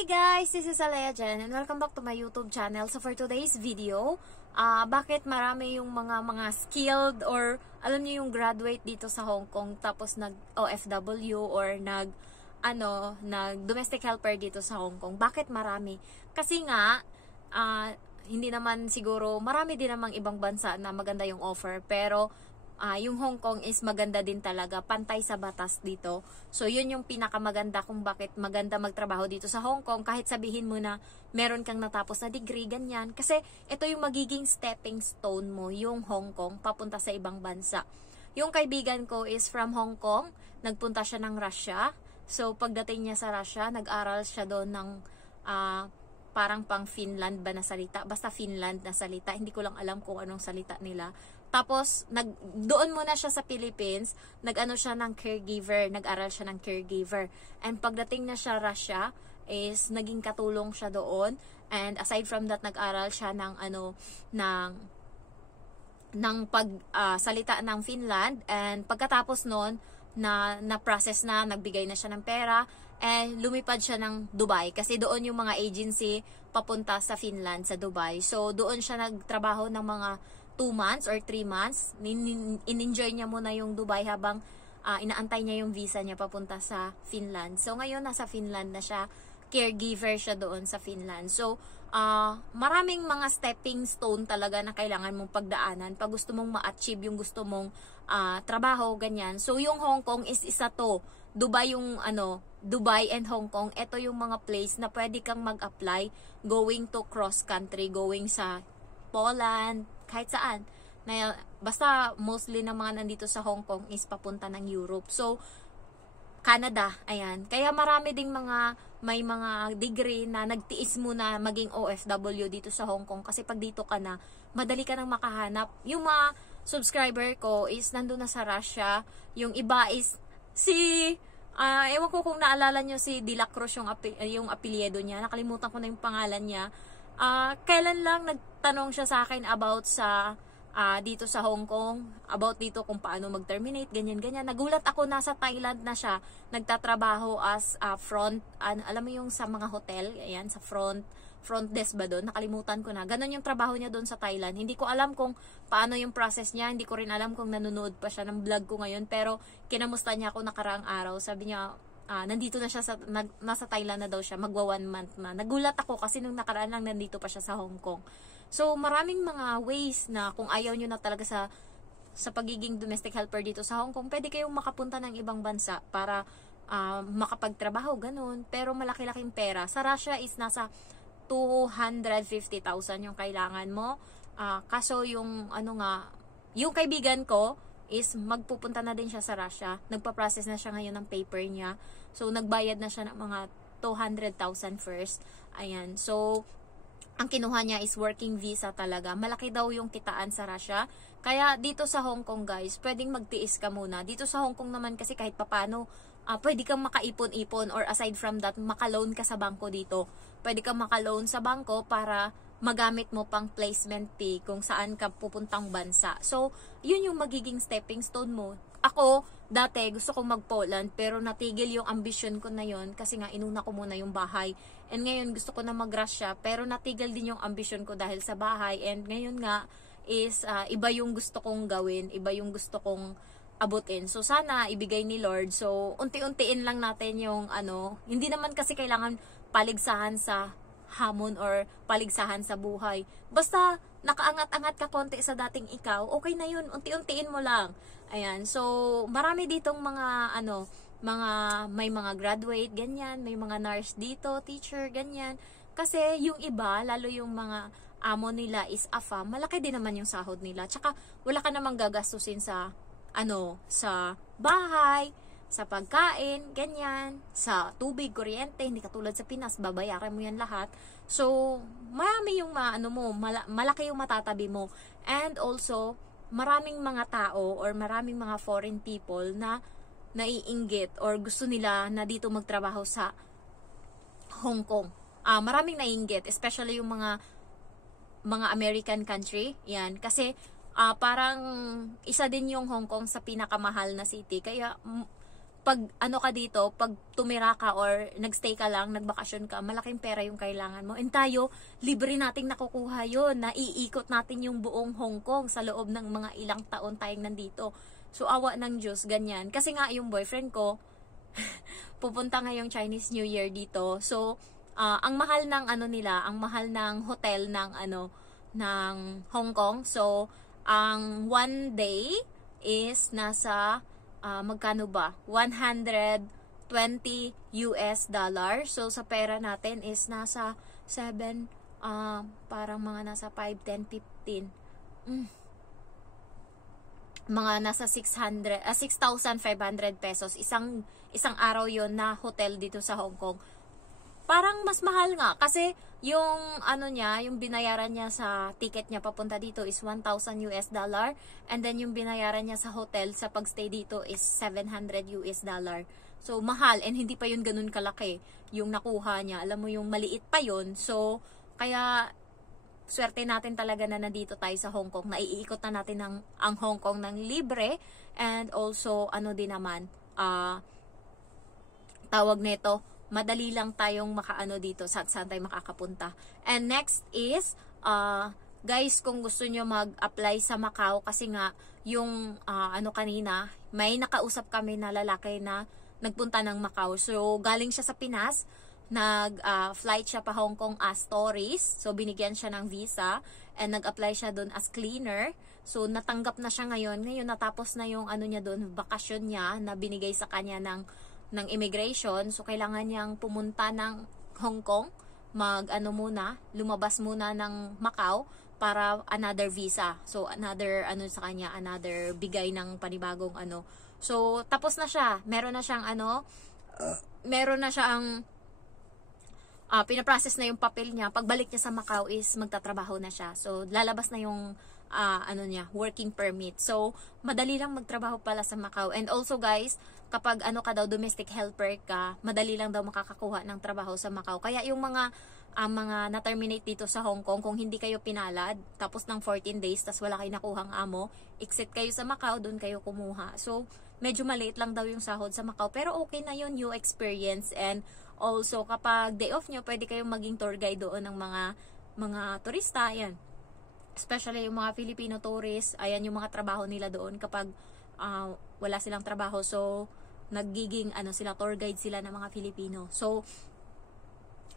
Hi guys! This is Alea Jen and welcome back to my YouTube channel. So for today's video, bakit marami yung mga skilled or alam niyo yung graduate dito sa Hong Kong tapos nag OFW or nag domestic helper dito sa Hong Kong. Bakit marami? Kasi nga hindi naman siguro marami din namang ibang bansa na maganda yung offer, pero yung Hong Kong is maganda din talaga, pantay sa batas dito. So yun yung pinakamaganda kung bakit maganda magtrabaho dito sa Hong Kong, kahit sabihin mo na meron kang natapos na degree, ganyan. Kasi ito yung magiging stepping stone mo, yung Hong Kong, papunta sa ibang bansa. Yung kaibigan ko is from Hong Kong, nagpunta siya ng Russia. So pagdating niya sa Russia, nag-aral siya doon ng parang pang Finland ba na salita, basta Finland na salita, hindi ko lang alam kung anong salita nila. Tapos, doon muna siya sa Philippines, nag-ano siya ng caregiver, nag-aral siya ng caregiver. And pagdating na siya Russia, is naging katulong siya doon. And aside from that, nag-aral siya ng pagsalita ng Finland. And pagkatapos noon, na-process na, nagbigay na siya ng pera, and lumipad siya ng Dubai. Kasi doon yung mga agency papunta sa Finland, sa Dubai. So, doon siya nagtrabaho ng mga 2 months or 3 months. In-enjoy niya muna yung Dubai habang inaantay niya yung visa niya papunta sa Finland. So ngayon nasa Finland na siya, caregiver siya doon sa Finland. So maraming mga stepping stone talaga na kailangan mong pagdaanan pag gusto mong ma-achieve yung gusto mong trabaho, ganyan. So yung Hong Kong is isa to. Dubai Dubai and Hong Kong, ito yung mga place na pwede kang mag-apply going to cross country, going sa Poland, kahit saan. Basta mostly ng mga nandito sa Hong Kong is papunta ng Europe. So, Canada, ayan. Kaya marami ding may mga degree na nagtiis muna maging OFW dito sa Hong Kong. Kasi pag dito ka na, madali ka nang makahanap. Yung mga subscriber ko is nandun na sa Russia. Yung iba is ewan ko kung naalala nyo si De La Cruz yung apelyido niya. Nakalimutan ko na yung pangalan niya. Kailan lang nagtanong siya sa akin about sa dito sa Hong Kong, about dito kung paano mag-terminate, ganyan-ganyan. Nagulat ako, nasa Thailand na siya, nagtatrabaho as alam mo yung sa mga hotel, ayan, sa front desk ba doon, nakalimutan ko na. Ganon yung trabaho niya doon sa Thailand. Hindi ko alam kung paano yung process niya, hindi ko rin alam kung nanonood pa siya ng vlog ko ngayon, pero kinamusta niya ako nakaraang araw. Sabi niya, nandito na siya nasa Thailand na daw siya, magwa 1 month na. Nagulat ako kasi nung nakaraan lang nandito pa siya sa Hong Kong. So maraming mga ways na kung ayaw nyo na talaga sa pagiging domestic helper dito sa Hong Kong, pwede kayong makapunta ng ibang bansa para makapagtrabaho, ganun. Pero malaki-laking pera. Sa Russia is nasa 250,000 yung kailangan mo. Kaso yung yung kaibigan ko is magpupunta na din siya sa Russia. Nagpa-process na siya ngayon ng paper niya. So, nagbayad na siya ng mga 200,000 first. Ayan. So, ang kinuha niya is working visa talaga. Malaki daw yung kitaan sa Russia. Kaya dito sa Hong Kong, guys, pwedeng magtiis ka muna. Dito sa Hong Kong naman kasi kahit papano, pwede kang makaipon-ipon or aside from that, makaloan ka sa bangko dito. Pwede kang makaloan sa bangko para magamit mo pang placement fee kung saan ka pupuntang bansa. So, yun yung magiging stepping stone mo. Ako, dati gusto kong mag-Poland pero natigil yung ambition ko na yun kasi nga inuna ko muna yung bahay. And ngayon gusto ko na mag-Russia pero natigil din yung ambition ko dahil sa bahay. And ngayon nga is iba yung gusto kong gawin, iba yung gusto kong abutin. So, sana ibigay ni Lord. So, unti-untiin lang natin yung hindi naman kasi kailangan paligsahan sa hamon or paligsahan sa buhay. Basta nakaangat-angat ka konti sa dating ikaw, okay na yun, unti-untiin mo lang. Ayan, so marami ditong may mga graduate, ganyan, may mga nurse dito, teacher, ganyan. Kasi yung iba, lalo yung mga amo nila is AFA, malaki din naman yung sahod nila. Tsaka wala ka namang gagastusin sa bahay, sa pagkain, ganyan, sa tubig, kuryente, hindi katulad sa Pinas, babayaran mo yan lahat. So, marami yung malaki yung matatabi mo. And also, maraming mga tao or maraming mga foreign people na naiinggit or gusto nila na dito magtrabaho sa Hong Kong. Maraming naiinggit, especially yung mga American country, yan, kasi parang isa din yung Hong Kong sa pinakamahal na city, kaya pag ano ka dito, pag tumira ka or nagstay ka lang, nagbakasyon ka, malaking pera yung kailangan mo. And tayo, libre nating nakukuha yun. Naiikot natin yung buong Hong Kong sa loob ng mga ilang taon tayong nandito. So, awa ng Diyos, ganyan. Kasi nga, yung boyfriend ko, pupunta ngayong Chinese New Year dito. So, ang mahal ng ano nila, ang mahal ng hotel ng ng Hong Kong. So, ang one day is nasa magkano ba? 120 US dollar. So, sa pera natin is nasa 7, parang mga nasa 5, 10, 15. Mga nasa 6,500 pesos. Isang araw yon na hotel dito sa Hong Kong. Parang mas mahal nga kasi yung yung binayaran niya sa ticket niya papunta dito is 1,000 US dollar, and then yung binayaran niya sa hotel sa pagstay dito is 700 US dollar. So mahal, and hindi pa yun ganun kalaki yung nakuha niya. Alam mo, yung maliit pa yun. So kaya swerte natin talaga na nandito tayo sa Hong Kong. Naiikot na natin ang Hong Kong ng libre, and also din naman tawag nito, madali lang tayong dito, saan tayo makakapunta. And next is, guys, kung gusto nyo mag-apply sa Macau, kasi nga, yung, kanina, may nakausap kami na lalaki na nagpunta ng Macau. So, galing siya sa Pinas, flight siya pa Hong Kong as tourist. So, binigyan siya ng visa, and nag-apply siya doon as cleaner. So, natanggap na siya ngayon. Ngayon, natapos na yung niya doon, bakasyon niya, na binigay sa kanya ng immigration. So, kailangan niyang pumunta ng Hong Kong, lumabas muna ng Macau para another visa. So, another, sa kanya, another bigay ng panibagong So, tapos na siya. Meron na siyang pinaprocess na yung papel niya. Pagbalik niya sa Macau is magtatrabaho na siya. So, lalabas na yung working permit. So, madali lang magtrabaho pala sa Macau. And also, guys, kapag domestic helper ka, madali lang daw makakakuha ng trabaho sa Macau. Kaya yung mga na-terminate dito sa Hong Kong, kung hindi kayo pinalad, tapos ng 14 days, tas wala kayo nakuhang amo, exit kayo sa Macau, doon kayo kumuha. So, medyo maliit lang daw yung sahod sa Macau. Pero okay na yun, new experience. And also, kapag day off nyo, pwede kayong maging tour guide doon ng mga turista. Ayan. Especially yung mga Filipino tourists, ayan yung mga trabaho nila doon kapag wala silang trabaho. So, nagiging sila, tour guide sila ng mga Filipino. So,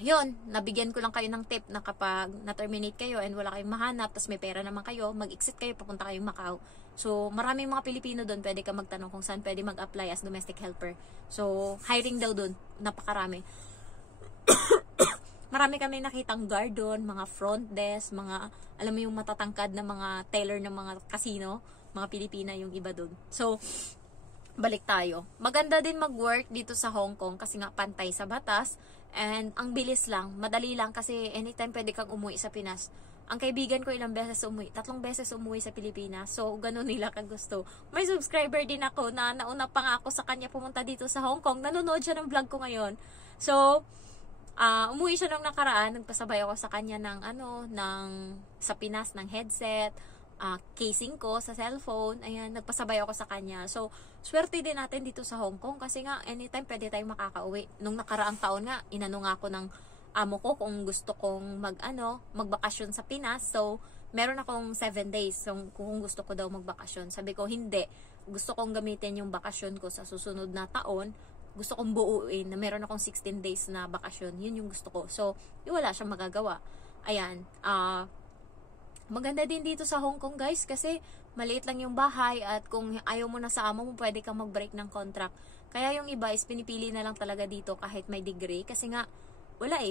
yun, nabigyan ko lang kayo ng tip na kapag na-terminate kayo and wala kayong mahanap, tas may pera naman kayo, mag-exit kayo, papunta kayong Macau. So, maraming mga Pilipino doon, pwede ka magtanong kung saan pwede mag-apply as domestic helper. So, hiring daw doon, napakarami. Marami kami nakitang guard doon, mga front desk, mga, alam mo yung matatangkad na mga teller ng mga casino, mga Pilipina yung iba doon. So, balik tayo. Maganda din mag-work dito sa Hong Kong kasi nga pantay sa batas, and ang bilis lang, madali lang kasi anytime pwede kang umuwi sa Pinas. Ang kaibigan ko ilang beses umuwi, 3 beses umuwi sa Pilipinas. So, ganun nila kagusto. May subscriber din ako na nauna pa nga ako sa kanya pumunta dito sa Hong Kong. Nanonood siya ng vlog ko ngayon. So, umuwi siya nung nakaraan, nagpasabay ako sa kanya sa Pinas ng headset, casing ko sa cellphone, ayan, nagpasabay ako sa kanya. So, swerte din natin dito sa Hong Kong kasi nga, anytime pwede tayong makakauwi. Nung nakaraang taon nga, inano nga ako ng amo ko kung gusto kong magbakasyon sa Pinas. So, meron akong 7 days kung gusto ko daw magbakasyon. Sabi ko, hindi. Gusto kong gamitin yung bakasyon ko sa susunod na taon. Gusto kong buuin na meron akong 16 days na bakasyon. Yun yung gusto ko. So, wala siyang magagawa. Ayan. Maganda din dito sa Hong Kong, guys, kasi maliit lang yung bahay at kung ayaw mo na sa amo mo, pwede kang mag-break ng contract. Kaya yung iba is pinipili na lang talaga dito kahit may degree kasi nga wala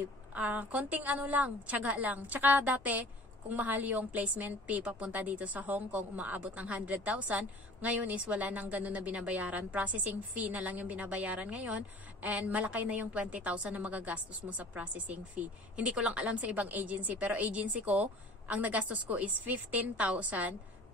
konting lang, tiyaga lang. Tsaka dati, kung mahal yung placement fee papunta dito sa Hong Kong, umaabot ng 100,000. Ngayon is wala nang ganun na binabayaran. Processing fee na lang yung binabayaran ngayon. And malaki na yung 20,000 na magagastos mo sa processing fee. Hindi ko lang alam sa ibang agency. Pero agency ko, ang nagastos ko is 15,000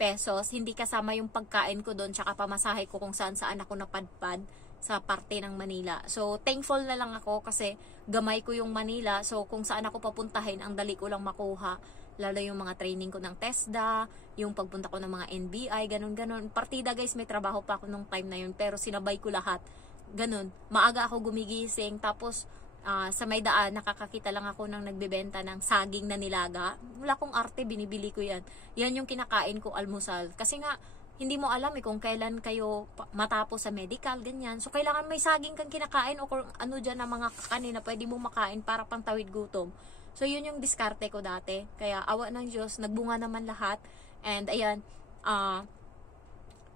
pesos. Hindi kasama yung pagkain ko doon, tsaka pamasahe ko kung saan ako napadpad sa parte ng Manila. So, thankful na lang ako kasi gamay ko yung Manila. So, kung saan ako papuntahin, ang dali ko lang makuha. Lalo yung mga training ko ng TESDA, yung pagpunta ko ng mga NBI, ganun-ganun. Partida, guys, may trabaho pa ako nung time na yun, pero sinabay ko lahat. ganun. Maaga ako gumigising, tapos sa may daan, nakakakita lang ako ng nagbebenta ng saging na nilaga. Wala kong arte, binibili ko yan. Yan yung kinakain ko almusal. Kasi nga, hindi mo alam kung kailan kayo matapos sa medical, ganyan. So, kailangan may saging kang kinakain o kung ano dyan na mga kakanin na pwede mo makain para pantawid gutom. So, yun yung diskarte ko dati. Kaya, awa ng Diyos, nagbunga naman lahat. And, ayan,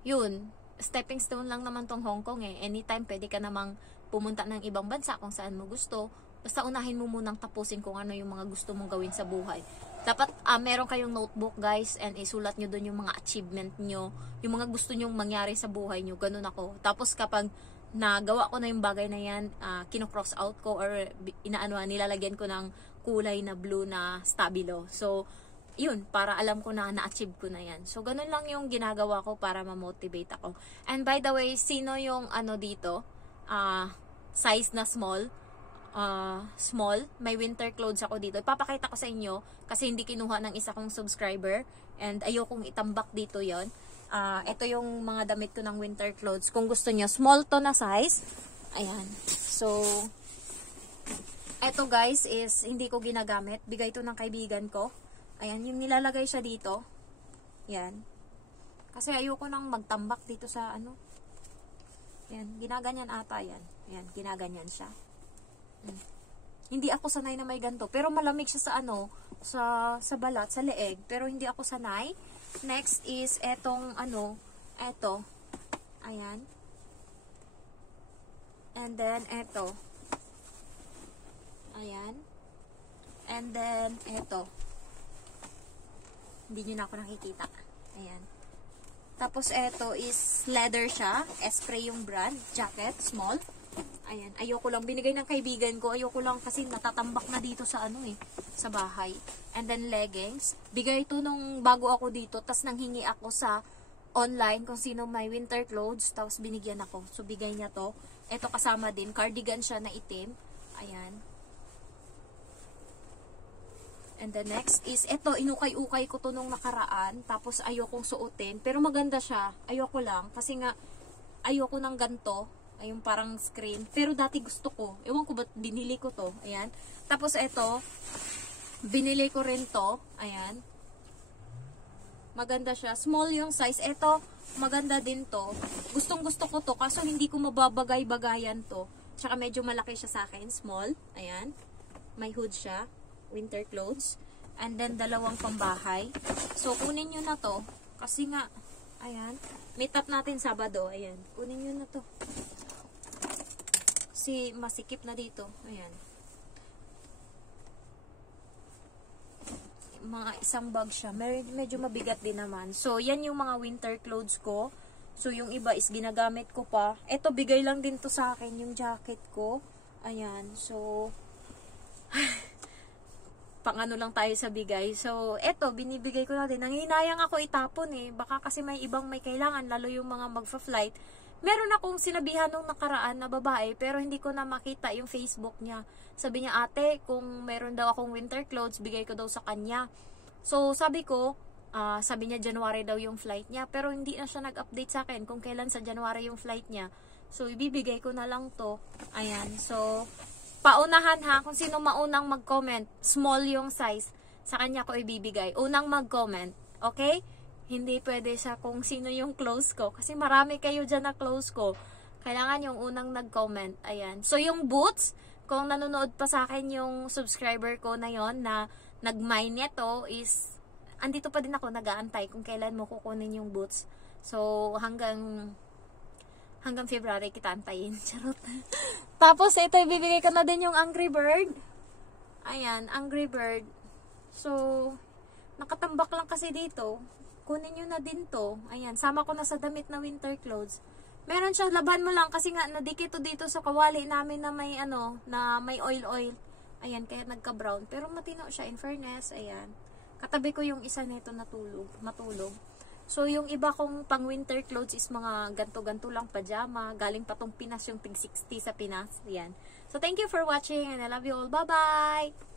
yun, stepping stone lang naman tong Hong Kong Anytime, pwede ka namang pumunta ng ibang bansa kung saan mo gusto. Basta unahin mo munang tapusin kung ano yung mga gusto mong gawin sa buhay. Dapat meron kayong notebook guys, and isulat nyo dun yung mga achievement nyo, yung mga gusto nyong mangyari sa buhay nyo. Ganun ako. Tapos kapag nagawa ko na yung bagay na yan, kino-cross out ko or nilalagyan ko ng kulay na blue na stabilo. So, yun, para alam ko na na-achieve ko na yan. So, ganun lang yung ginagawa ko para ma-motivate ako. And by the way, sino yung dito? Size na small, may winter clothes ako dito. Ipapakita ko sa inyo kasi hindi kinuha ng isa kong subscriber and ayokong itambak dito yon. Ito yung mga damit ko ng winter clothes. Kung gusto niyo, small to na size. Ayan. So, ito guys is hindi ko ginagamit. Bigay to ng kaibigan ko. Ayan, yung nilalagay siya dito. Yan. Kasi ayoko nang magtambak dito sa yan, ginaganyan ata yan. Yan, ginaganyan siya. Hindi ako sanay na may ganito. Pero malamig siya sa balat, sa leeg. Pero hindi ako sanay. Next is etong eto. Ayan. And then eto. Ayan. And then eto. Hindi nyo na ako nakikita. Ayan. Tapos, eto is leather siya. Esprit yung brand. Jacket. Small. Ayan. Ayoko lang. Binigay ng kaibigan ko. Ayoko lang kasi natatambak na dito sa sa bahay. And then, leggings. Bigay ito nung bago ako dito. Tapos, nanghingi ako sa online kung sino may winter clothes. Tapos, binigyan ako. So, bigay niya to. Eto kasama din. Cardigan siya na itim. Ayan. And the next is, ito, inukay-ukay ko to nung nakaraan. Tapos, ayokong suotin. Pero maganda siya. Ayoko lang. Kasi nga, ayoko ng ganto. Ayun, parang screen. Pero dati gusto ko. Ewan ko ba't binili ko to. Ayan. Tapos, ito, binili ko rin to. Ayan. Maganda siya. Small yung size. Ito, maganda din to. Gustong gusto ko to. Kaso, hindi ko mababagay-bagayan to. Tsaka, medyo malaki siya sa akin. Small. Ayan. May hood siya. Winter clothes. And then, dalawang pambahay. So, kunin nyo na to. Kasi nga, ayan. Meet up natin Sabado. Ayan. Kunin nyo na to. Kasi masikip na dito. Ayan. Mga isang bag siya. Medyo mabigat din naman. So, yan yung mga winter clothes ko. So, yung iba is ginagamit ko pa. Ito, bigay lang din to sa akin. Yung jacket ko. Ayan. So, pang lang tayo sa bigay. So, eto, binibigay ko na din. Nanginayang ako itapon Baka kasi may ibang may kailangan, lalo yung mga magfa-flight. Meron akong sinabihan nung nakaraan na babae, pero hindi ko na makita yung Facebook niya. Sabi niya, ate, kung meron daw akong winter clothes, bigay ko daw sa kanya. So, sabi ko, sabi niya January daw yung flight niya, pero hindi na siya nag-update sa akin kung kailan sa January yung flight niya. So, ibibigay ko na lang to. Ayan. So, paunahan kung sino maunang mag-comment, small yung size, sa kanya ko ibibigay. Unang mag-comment, okay? Hindi pwede sa kung sino yung close ko. Kasi marami kayo dyan na close ko. Kailangan yung unang nag-comment. Ayan. So, yung boots, kung nanonood pa sa akin yung subscriber ko na yon na nag-mine nito is, andito pa din ako nag-aantay kung kailan mo kukunin yung boots. So, hanggang February kita antayin. Charot. Tapos, ito, ibibigay ko na din yung Angry Bird. Ayan, Angry Bird. So, nakatambak lang kasi dito. Kunin nyo na din to. Ayan, sama ko na sa damit na winter clothes. Meron siya, laban mo lang kasi nga, nadikit to dito sa kawali namin na may na may oil. Ayan, kaya nagka-brown. Pero matino siya, in fairness. Ayan. Katabi ko yung isa nito matulog. So, yung iba kong pang winter clothes is mga ganto-ganto lang pajama. Galing pa tong Pinas, yung tig 60 sa Pinas. Yan. So, thank you for watching and I love you all. Bye-bye!